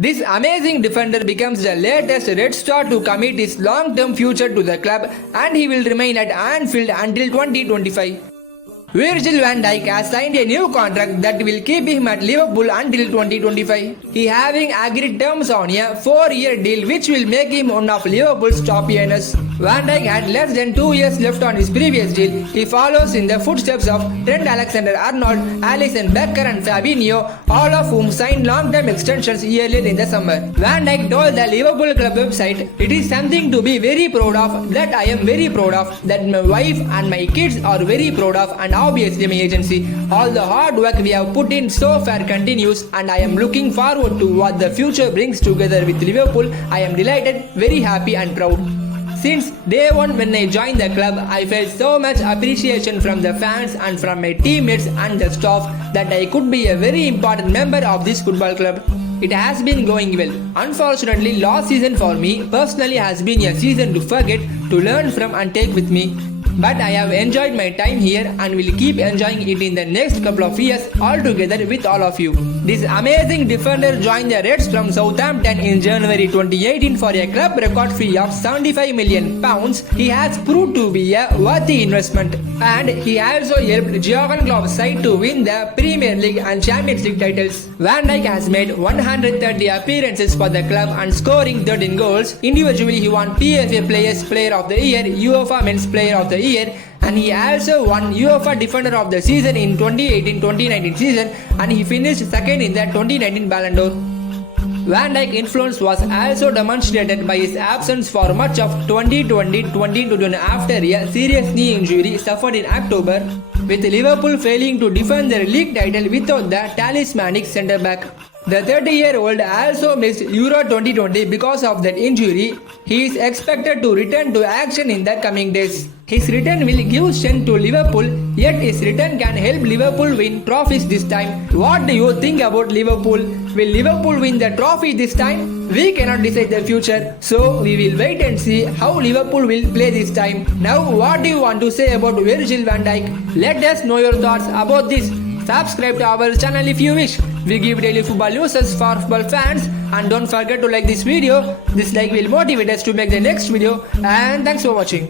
This amazing defender becomes the latest Red Star to commit his long-term future to the club, and he will remain at Anfield until 2025. Virgil van Dijk has signed a new contract that will keep him at Liverpool until 2025. He having agreed terms on a 4-year deal which will make him one of Liverpool's top earners. Van Dijk had less than 2 years left on his previous deal. He follows in the footsteps of Trent Alexander-Arnold, Alisson Becker and Fabinho, all of whom signed long-term extensions earlier in the summer. Van Dijk told the Liverpool club website, "It is something to be very proud of, that I am very proud of, that my wife and my kids are very proud of, and obviously my agency. All the hard work we have put in so far continues, and I am looking forward to what the future brings together with Liverpool. I am delighted, very happy and proud." Since day one when I joined the club, I felt so much appreciation from the fans and from my teammates and the staff that I could be a very important member of this football club. It has been going well. Unfortunately, last season for me personally has been a season to forget, to learn from and take with me. But I have enjoyed my time here and will keep enjoying it in the next couple of years all together with all of you. This amazing defender joined the Reds from Southampton in January 2018 for a club record fee of £75 million. He has proved to be a worthy investment, and he also helped Jurgen Klopp's side to win the Premier League and Champions League titles. Van Dijk has made 130 appearances for the club and scoring 13 goals. Individually, he won PFA Players Player of the Year, UEFA Men's Player of the Year, and he also won UEFA Defender of the Season in 2018-2019 season, and he finished second in the 2019 Ballon d'Or. Van Dijk's influence was also demonstrated by his absence for much of 2020-2021 after a serious knee injury suffered in October, with Liverpool failing to defend their league title without the talismanic centre-back. The 30-year-old also missed Euro 2020 because of that injury. He is expected to return to action in the coming days. His return will give strength to Liverpool, yet his return can help Liverpool win trophies this time. What do you think about Liverpool? Will Liverpool win the trophy this time? We cannot decide the future, so we will wait and see how Liverpool will play this time. Now, what do you want to say about Virgil van Dijk? Let us know your thoughts about this. Subscribe to our channel if you wish. We give daily football news for football fans, and don't forget to like this video. This like will motivate us to make the next video, and thanks for watching.